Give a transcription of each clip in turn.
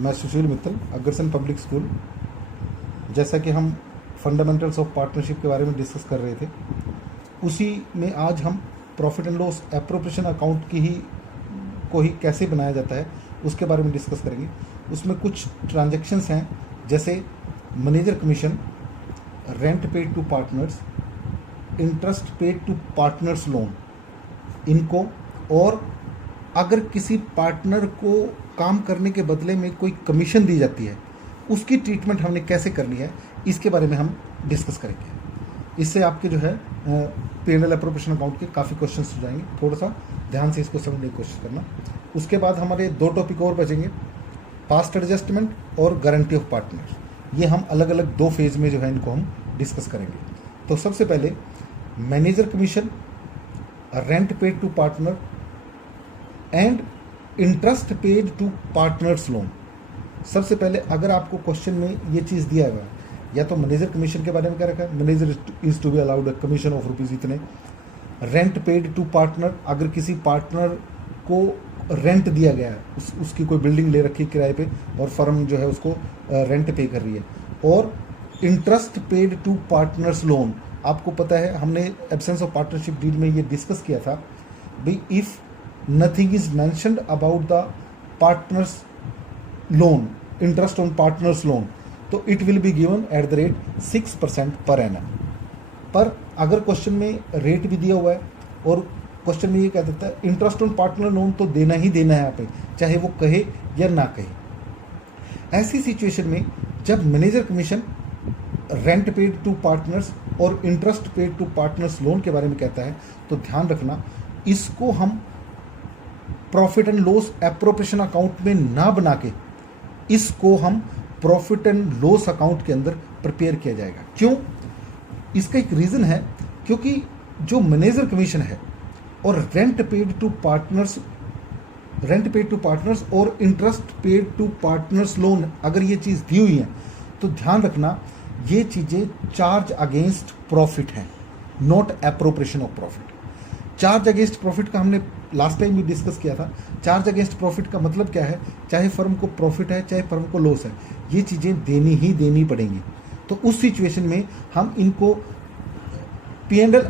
मैं सुशील Mittal, Agrasen public school. जैसा कि हम फंडामेंटल्स ऑफ पार्टनरशिप के बारे में डिस्कस कर रहे थे, उसी में आज हम profit and loss appropriation account को ही कैसे बनाया जाता है उसके बारे में डिस्कस करेंगे। उसमें कुछ ट्रांजैक्शंस हैं, जैसे manager commission, rent paid to partners, interest paid to partners loan, इनको, और अगर किसी पार्टनर को काम करने के बदले में कोई कमीशन दी जाती है, उसकी ट्रीटमेंट हमने कैसे करनी है, इसके बारे में हम डिस्कस करेंगे। इससे आपके जो है P&L एप्रोप्रिएशन अकाउंट के काफ़ी क्वेश्चंस हो जाएंगे। थोड़ा सा ध्यान से इसको समझने की कोशिश करना। उसके बाद हमारे 2 टॉपिक और बचेंगे, पास्ट एडजस्टमेंट और गारंटी ऑफ पार्टनर। ये हम अलग अलग 2 फेज़ में जो है इनको हम डिस्कस करेंगे। तो सबसे पहले manager commission, rent paid to partner and interest paid to partners loan. सबसे पहले अगर आपको क्वेश्चन में ये चीज़ दिया हुआ है, या तो मैनेजर कमीशन के बारे में क्या रखा है, manager is to be allowed a commission of rupees इतने। रेंट पेड टू पार्टनर, अगर किसी पार्टनर को रेंट दिया गया है, उसकी कोई बिल्डिंग ले रखी है किराए पे और फर्म जो है उसको रेंट पे कर रही है। और interest paid to partners loan, आपको पता है हमने एब्सेंस ऑफ पार्टनरशिप डीड में ये डिस्कस किया था भाई, if nothing is mentioned about the partners loan, interest on partners loan, तो it will be given at the rate 6% per annum। पर अगर क्वेश्चन में रेट भी दिया हुआ है और क्वेश्चन में ये कह देता है इंटरेस्ट ऑन पार्टनर लोन, तो देना ही देना है यहाँ पे, चाहे वो कहे या ना कहे। ऐसी सिचुएशन में जब manager commission, rent paid to partners और interest paid to partners loan के बारे में कहता है, तो ध्यान रखना इसको हम profit and loss appropriation account में ना बना के इसको हम प्रॉफिट एंड लॉस अकाउंट के अंदर प्रिपेयर किया जाएगा। क्यों? इसका एक रीज़न है, क्योंकि जो मैनेजर कमीशन है और रेंट पेड टू पार्टनर्स और interest paid to partners loan, अगर ये चीज़ दी हुई है तो ध्यान रखना ये चीज़ें चार्ज अगेंस्ट प्रॉफिट हैं, not appropriation of profit. Charge against profit का हमने लास्ट टाइम भी डिस्कस किया था। चार्ज अगेंस्ट प्रॉफिट का मतलब क्या है, चाहे फर्म को प्रॉफिट है चाहे फर्म को लॉस है, ये चीज़ें देनी पड़ेंगी। तो उस सिचुएशन में हम इनको P&L,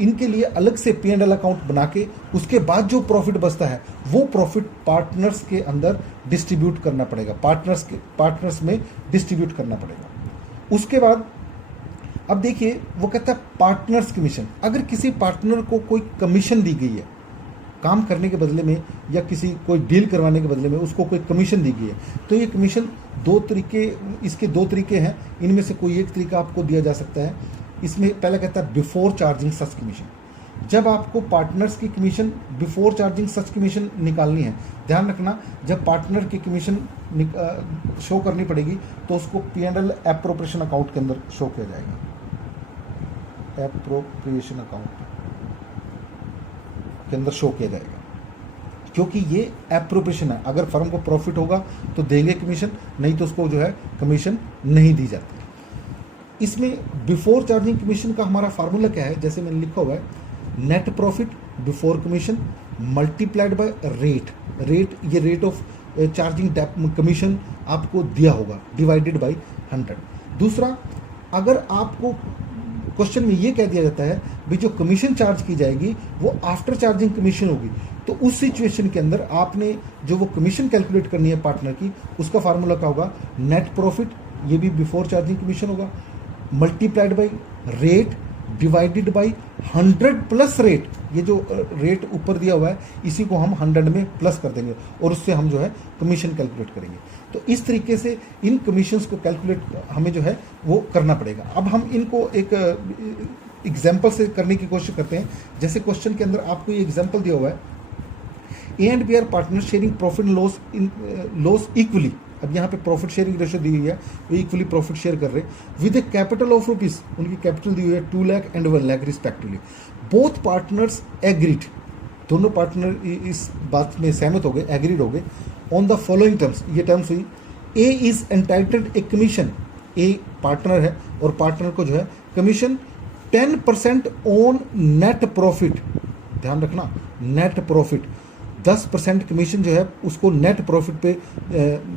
इनके लिए अलग से P&L अकाउंट बना के उसके बाद जो प्रॉफिट बचता है वो प्रॉफिट पार्टनर्स के अंदर डिस्ट्रीब्यूट करना पड़ेगा, पार्टनर्स में डिस्ट्रीब्यूट करना पड़ेगा। उसके बाद अब देखिए वो कहता है पार्टनर्स कमीशन। अगर किसी पार्टनर को कोई कमीशन दी गई है काम करने के बदले में, या कोई डील करवाने के बदले में उसको कोई कमीशन दी गई है, तो ये कमीशन इसके 2 तरीके हैं। इनमें से कोई एक तरीका आपको दिया जा सकता है। इसमें पहला कहता है बिफोर चार्जिंग सच कमीशन। जब आपको पार्टनर्स की कमीशन बिफोर चार्जिंग सच कमीशन निकालनी है, ध्यान रखना जब पार्टनर की कमीशन शो करनी पड़ेगी तो उसको P&L एप्रोप्रिएशन अकाउंट के अंदर शो किया जाएगा, एप्रोप्रिएशन अकाउंट के अंदर शो किया जाएगा, क्योंकि ये एप्रोप्रिएशन है। अगर फर्म को प्रॉफिट होगा तो देंगे कमीशन, नहीं तो उसको जो है कमीशन नहीं दी जाती। इसमें बिफोर चार्जिंग कमीशन का हमारा फार्मूला क्या है, जैसे मैंने लिखा हुआ है, net profit before commission multiplied by rate, ये रेट ऑफ चार्जिंग कमीशन आपको दिया होगा, डिवाइडेड बाय 100। दूसरा, अगर आपको क्वेश्चन में ये कह दिया जाता है भी जो कमीशन चार्ज की जाएगी वो आफ्टर चार्जिंग कमीशन होगी, तो उस सिचुएशन के अंदर आपने जो वो कमीशन कैलकुलेट करनी है पार्टनर की, उसका फार्मूला क्या होगा, नेट प्रॉफिट, ये भी बिफोर चार्जिंग कमीशन होगा, multiplied by rate divided by 100 plus rate. ये जो रेट ऊपर दिया हुआ है इसी को हम 100 में प्लस कर देंगे और उससे हम जो है कमीशन कैलकुलेट करेंगे। तो इस तरीके से इन कमीशंस को कैलकुलेट हमें जो है वो करना पड़ेगा। अब हम इनको एक एग्जाम्पल से करने की कोशिश करते हैं। जैसे क्वेश्चन के अंदर आपको ये एग्जाम्पल दिया हुआ है, A and B are partner sharing profit loss equally. अब यहाँ पे प्रॉफिट शेयरिंग रेशियो दी हुई है, वो इक्वली प्रॉफिट शेयर कर रहे with a capital of rupees, उनकी कैपिटल दी हुई है 2 lakh and 1 lakh respectively. Both partners agreed, दोनों पार्टनर इस बात में सहमत हो गए, एग्रीड हो गए ऑन द फॉलोइंग टर्म्स। ये टर्म्स हुई, A is entitled a commission, A partner है और पार्टनर को जो है कमीशन 10% ऑन नेट प्रॉफिट, ध्यान रखना नेट प्रॉफिट 10% कमीशन जो है उसको नेट प्रॉफिट पे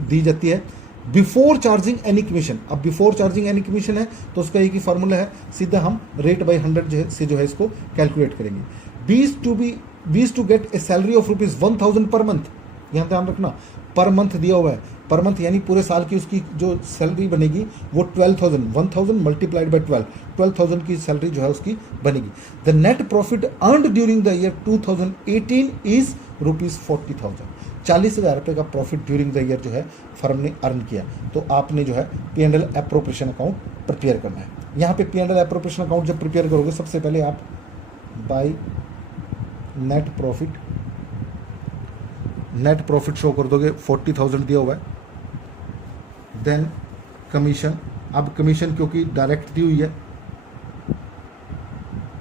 दी जाती है बिफोर चार्जिंग एनी कमीशन। अब बिफोर चार्जिंग एनी कमीशन है तो उसका एक ही फार्मूला है, सीधा हम रेट बाई 100 जो है से जो है इसको कैलकुलेट करेंगे। B is to get a salary of ₹1000 per month, यहाँ ध्यान रखना पर मंथ दिया हुआ है, पर मंथ यानी पूरे साल की उसकी जो सैलरी बनेगी वो 1000 मल्टीप्लाइड बाई 12,000 की सैलरी जो है उसकी बनेगी। The net profit earned during the year 2018 is ₹40,000। 40,000 रुपये का प्रॉफिट ड्यूरिंग द ईयर जो है फर्म ने अर्न किया। तो आपने जो है P&L एप्रोप्रिएशन अकाउंट प्रिपेयर करना है। यहाँ पे P&L एप्रोप्रिएशन अकाउंट जब प्रिपेयर करोगे सबसे पहले आप बाय नेट प्रॉफिट शो कर दोगे, 40,000 दिया हुआ है। देन कमीशन, अब कमीशन क्योंकि डायरेक्ट दी हुई है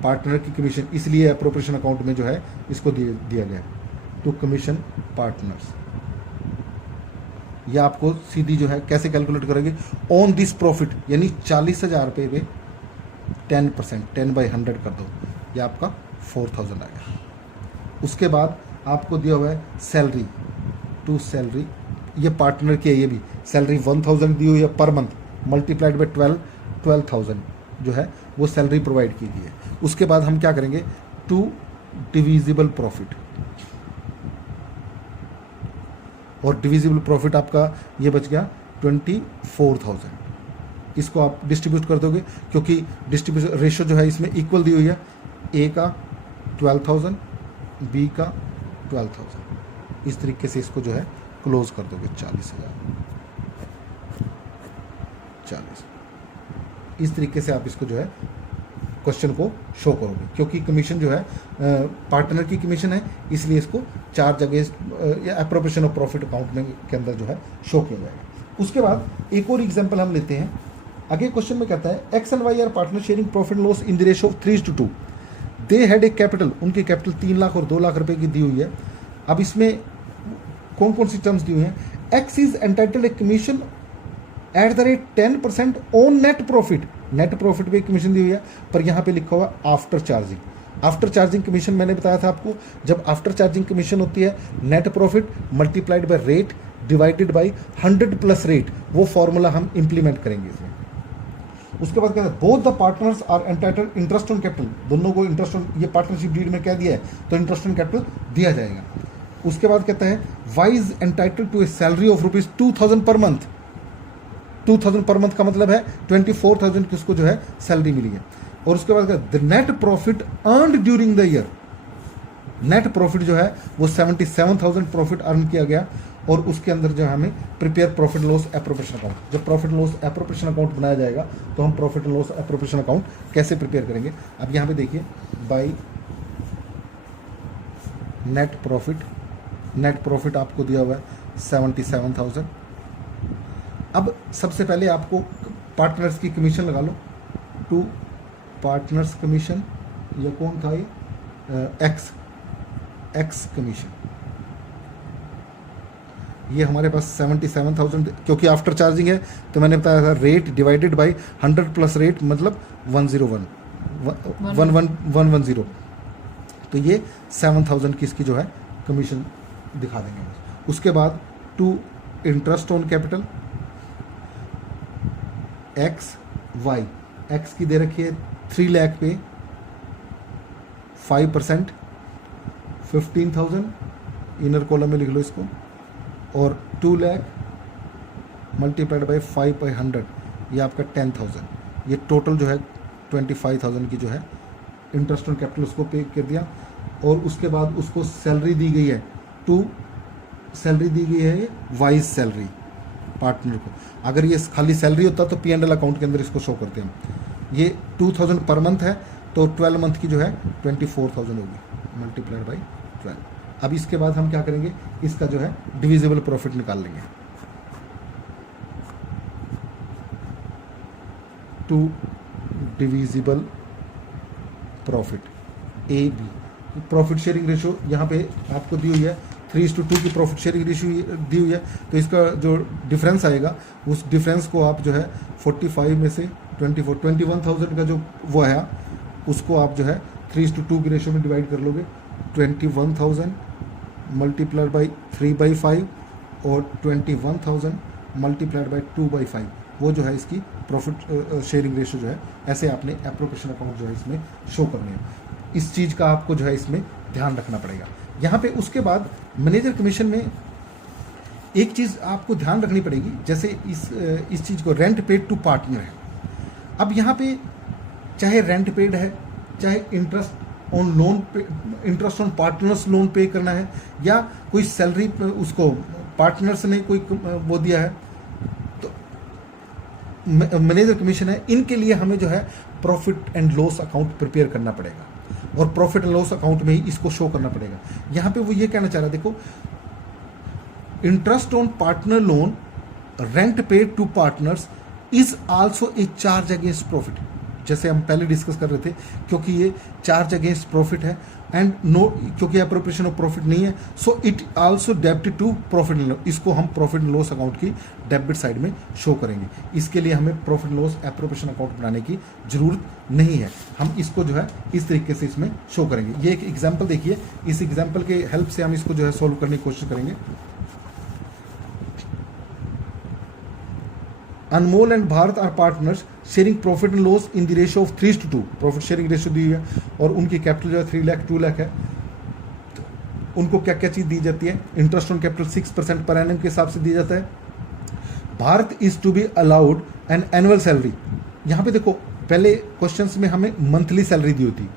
पार्टनर की कमीशन, इसलिए एप्रोप्रिएशन अकाउंट में जो है इसको दिया गया है टू कमीशन पार्टनर्स। ये आपको सीधी जो है कैसे कैलकुलेट करेंगे, ऑन दिस प्रॉफिट यानी 40,000 रुपये पे 10%, 10/100 कर दो, ये आपका 4,000 आएगा। उसके बाद आपको दिया हुआ है सैलरी टू सैलरी, ये पार्टनर की है, ये भी सैलरी 1,000 दी हुई है पर मंथ मल्टीप्लाइड बाई 12,000 जो है वो सैलरी प्रोवाइड की गई है। उसके बाद हम क्या करेंगे, टू डिविजिबल प्रॉफिट, और डिविजिबल प्रॉफिट आपका ये बच गया 24,000। इसको आप डिस्ट्रीब्यूट कर दोगे क्योंकि डिस्ट्रीब्यूशन रेशो जो है इसमें इक्वल दी हुई है, ए का 12,000 बी का 12,000। इस तरीके से इसको जो है क्लोज कर दोगे 40,000। इस तरीके से आप इसको जो है क्वेश्चन को शो करोगे, क्योंकि कमीशन जो है पार्टनर की कमीशन है इसलिए इसको 4 जगह एप्रोप्रिएशन ऑफ प्रॉफिट अकाउंट में के अंदर जो है शो किया जाएगा। उसके बाद एक और एग्जांपल हम लेते हैं। आगे क्वेश्चन में कहता है X and Y are partner sharing profit loss in the ratio of 3:2। They had a capital, उनकी कैपिटल 3 लाख और 2 लाख रुपए की दी हुई है। अब इसमें कौन कौन सी टर्म्स दी हुई हैं, x is entitled a commission at the rate 10% on net profit, net profit पे कमीशन दी हुई है, पर यहाँ पे लिखा हुआ after charging. After charging commission मैंने बताया था आपको, जब आफ्टर चार्जिंग कमीशन होती है net profit multiplied by rate divided by 100 plus rate, वो फॉर्मूला हम इंप्लीमेंट करेंगे इसमें। उसके बाद कहते हैं both the partners are entitled interest on capital, दोनों को इंटरेस्ट ऑन, ये पार्टनरशिप डीड में क्या दिया है तो इंटरेस्ट ऑन कैपिटल दिया जाएगा। उसके बाद कहता है Y is entitled to a salary of ₹2,000 per month. 2,000 per month का मतलब है 24,000 की उसको जो है सैलरी मिली है। और उसके बाद the net profit earned during the year, net profit जो है वो 77,000 प्रॉफिट अर्न किया गया। और उसके अंदर जो है हमें prepare profit loss appropriation account, जब प्रॉफिट लॉस एप्रोप्रिएशन अकाउंट बनाया जाएगा तो हम प्रॉफिट लॉस एप्रोप्रिएशन अकाउंट कैसे प्रिपेयर करेंगे। अब यहाँ पे देखिए बाय नेट प्रॉफिट आपको दिया हुआ है 77,000। अब सबसे पहले आपको पार्टनर्स की कमीशन लगा लो, टू पार्टनर्स कमीशन, ये कौन था ये एक्स कमीशन, ये हमारे पास 77,000, क्योंकि आफ्टर चार्जिंग है तो मैंने बताया था rate divided by 100 plus rate मतलब 110, तो ये 7,000 की इसकी जो है कमीशन दिखा देंगे। उसके बाद to interest on capital X Y, X की दे रखी है 3 लाख पे 5% 15,000, इनर कॉलम में लिख लो इसको, और 2 लाख मल्टीप्लाइड बाई 5/100 ये आपका 10,000, ये टोटल जो है 25,000 की जो है इंटरेस्ट ऑन कैपिटल उसको पे कर दिया। और उसके बाद उसको सैलरी दी गई है, सैलरी दी गई है ये वाइज सैलरी पार्टनर को। अगर ये खाली सैलरी होता तो P&L अकाउंट के अंदर इसको शो करते हैं। ये 2,000 पर मंथ है तो 12 मंथ की जो है 24,000 होगी मल्टीप्लाइड बाई 12। अब इसके बाद हम क्या करेंगे, इसका जो है डिविजिबल प्रॉफिट निकाल लेंगे। To divisible profit A B, profit sharing ratio यहाँ पे आपको दी हुई है 3:2 की प्रॉफिट शेयरिंग रेशियो दी हुई है। तो इसका जो डिफरेंस आएगा उस डिफरेंस को आप जो है 45 में से 21,000 का जो वो है उसको आप जो है 3:2 की रेशियो में डिवाइड कर लोगे। 21,000 मल्टीप्लाइड बाई 3/5 और 21,000 मल्टीप्लाइड बाई 2/5, वो जो है इसकी प्रॉफिट शेयरिंग रेशो जो है, ऐसे आपने एप्रोप्रिएशन अकाउंट जो है इसमें शो करने हैं। इस चीज़ का आपको जो है इसमें ध्यान रखना पड़ेगा यहाँ पे। उसके बाद मैनेजर कमीशन में एक चीज़ आपको ध्यान रखनी पड़ेगी, जैसे इस चीज़ को रेंट पेड टू पार्टनर है। अब यहाँ पे चाहे रेंट पेड है, चाहे इंटरेस्ट ऑन लोन पे, इंटरेस्ट ऑन पार्टनर्स लोन पे करना है, या कोई सैलरी उसको पार्टनर्स ने कोई वो दिया है, तो मैनेजर कमीशन है, इनके लिए हमें जो है profit and loss account prepare करना पड़ेगा और प्रॉफिट एंड लॉस अकाउंट में ही इसको शो करना पड़ेगा। यहाँ पे वो ये कहना चाह रहा है, देखो, interest on partner loan rent paid to partners is also a charge against profit, जैसे हम पहले डिस्कस कर रहे थे, क्योंकि ये चार्ज अगेंस्ट प्रॉफिट है एंड नो, क्योंकि एप्रोप्रिएशन ऑफ प्रॉफिट नहीं है, so it also debited to profit and loss. इसको हम प्रॉफिट एंड लॉस अकाउंट की डेबिट साइड में शो करेंगे। इसके लिए हमें profit and loss appropriation account बनाने की जरूरत नहीं है, हम इसको जो है इस तरीके से इसमें शो करेंगे। ये एक एग्जाम्पल देखिए, इस एग्जाम्पल के हेल्प से हम इसको जो है सोल्व करने की कोशिश करेंगे। Anmol and Bharat are partners sharing profit and loss in the ratio of 3:2। Profit sharing ratio दी है और उनकी कैपिटल जो है 3 लाख 2 लाख है। तो उनको क्या क्या चीज़ दी जाती है? Interest on capital 6% per annum के हिसाब से दिया जाता है। Bharat is to be allowed an annual salary. यहाँ पे देखो, पहले क्वेश्चंस में हमें मंथली सैलरी दी होती,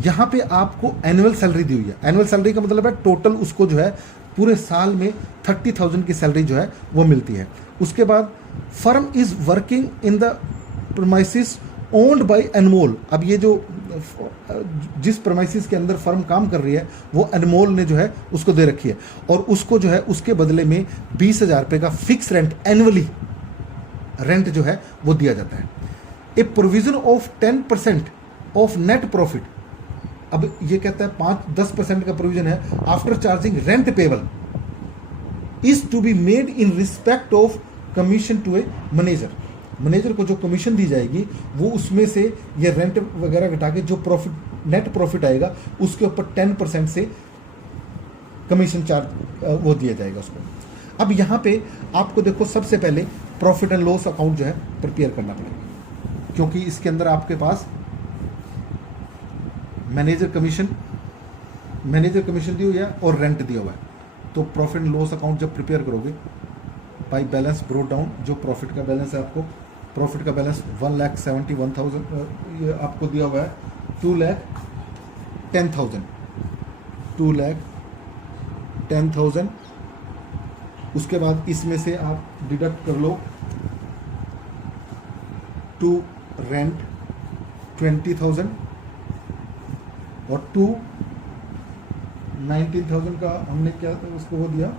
यहाँ पे आपको एनुअल सैलरी दी हुई है। एनुअल सैलरी का मतलब है टोटल उसको जो है पूरे साल में 30,000 की सैलरी जो है वो मिलती है। उसके बाद firm is working in the premises owned by Anmol. अब ये जो जिस प्रमाइसिस के अंदर फर्म काम कर रही है वो अनमोल ने जो है उसको दे रखी है, और उसको जो है उसके बदले में 20,000 रुपये का फिक्स रेंट, एनुअली रेंट जो है वो दिया जाता है। A provision of 10% of net profit, अब ये कहता है 5-10% का प्रोविजन है after charging rent payable is to be made in respect of commission to a manager. Manager को जो कमीशन दी जाएगी वो उसमें से ये रेंट वगैरह घटा के जो प्रॉफिट, नेट प्रॉफिट आएगा उसके ऊपर 10% से कमीशन चार्ज वो दिया जाएगा उसको। अब यहाँ पे आपको देखो, सबसे पहले प्रॉफिट एंड लॉस अकाउंट जो है प्रिपेयर करना पड़ेगा, क्योंकि इसके अंदर आपके पास मैनेजर कमीशन दी हुई है और रेंट दिया हुआ है। तो प्रॉफिट एंड लॉस अकाउंट जब प्रिपेयर करोगे बाई बैलेंस ब्रोट डाउन, जो प्रॉफिट का बैलेंस है, आपको प्रॉफिट का बैलेंस 1,71,000 ये आपको दिया हुआ है, 2,10,000 2,10,000। उसके बाद इसमें से आप डिडक्ट कर लो टू रेंट 20,000 और 19,000 का हमने क्या था उसको वो दिया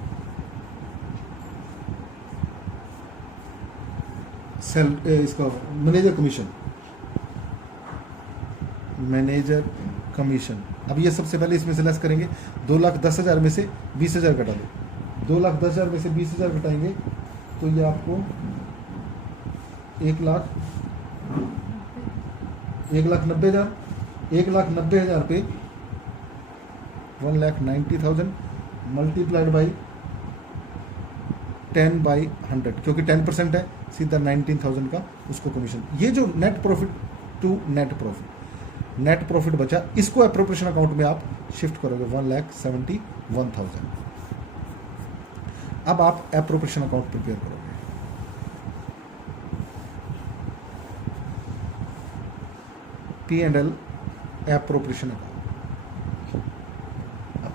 इसका मैनेजर कमीशन। अब ये सबसे पहले इसमें से लेस करेंगे, 2,10,000 में से 20,000 घटा दो, 2,10,000 में से 20,000 घटाएंगे तो ये आपको 1,90,000 1,90,000 पे 1,90,000 मल्टीप्लाइड बाई 10/100, क्योंकि 10% है, सीधा 19,000 का उसको कमीशन। ये जो net profit to net profit बचा, इसको एप्रोप्रिएशन अकाउंट में आप शिफ्ट करोगे 1,71,000। अब आप एप्रोप्रिएशन अकाउंट प्रिपेयर करोगे। P&L appropriation account.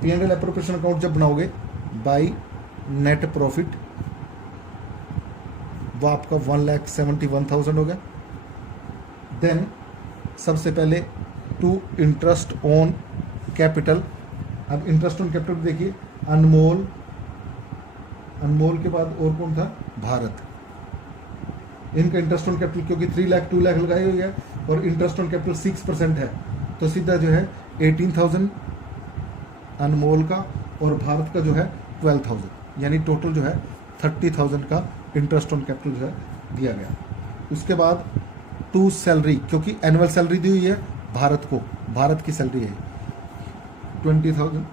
P&L appropriation account जब बनाओगे बाई नेट प्रॉफिट, वो आपका 1,71,000 हो गया। देन सबसे पहले टू इंटरेस्ट ऑन कैपिटल। अब इंटरेस्ट ऑन कैपिटल देखिए, अनमोल के बाद और कौन था? भारत। इनका इंटरेस्ट ऑन कैपिटल क्योंकि 3 लाख 2 लाख लगाई हुई है और इंटरेस्ट ऑन कैपिटल 6% है, तो सीधा जो है 18,000 अनमोल का और भारत का जो है 12,000, यानी टोटल जो है 30,000 का इंटरेस्ट ऑन कैपिटल जो है दिया गया। उसके बाद टू सैलरी, क्योंकि एनुअल सैलरी दी हुई है भारत को, भारत की सैलरी है 20,000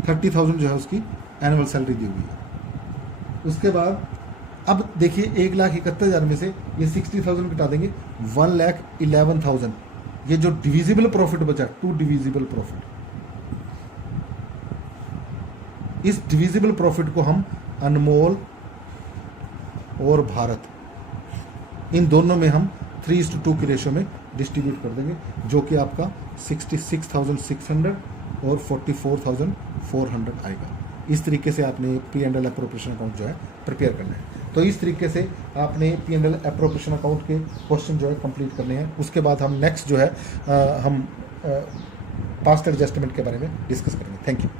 30,000 जो है उसकी एनुअल सैलरी दी हुई है। उसके बाद अब देखिए 1,71,000 में से ये 60,000 घटा देंगे, 1,11,000 ये जो डिविजिबल प्रॉफिट बचा, टू डिविजिबल प्रॉफिट, इस डिविजिबल प्रॉफिट को हम अनमोल और भारत इन दोनों में हम 3:2 की रेशो में डिस्ट्रीब्यूट कर देंगे, जो कि आपका 66,600 और 44,400 आएगा। इस तरीके से आपने P&L एप्रोप्रिएशन अकाउंट जो है प्रिपेयर करना है। तो इस तरीके से आपने P&L एप्रोप्रिएशन अकाउंट के क्वेश्चन जो है कंप्लीट करने हैं। उसके बाद हम नेक्स्ट जो है हम पास्ट एडजस्टमेंट के बारे में डिस्कस करेंगे। Thank you.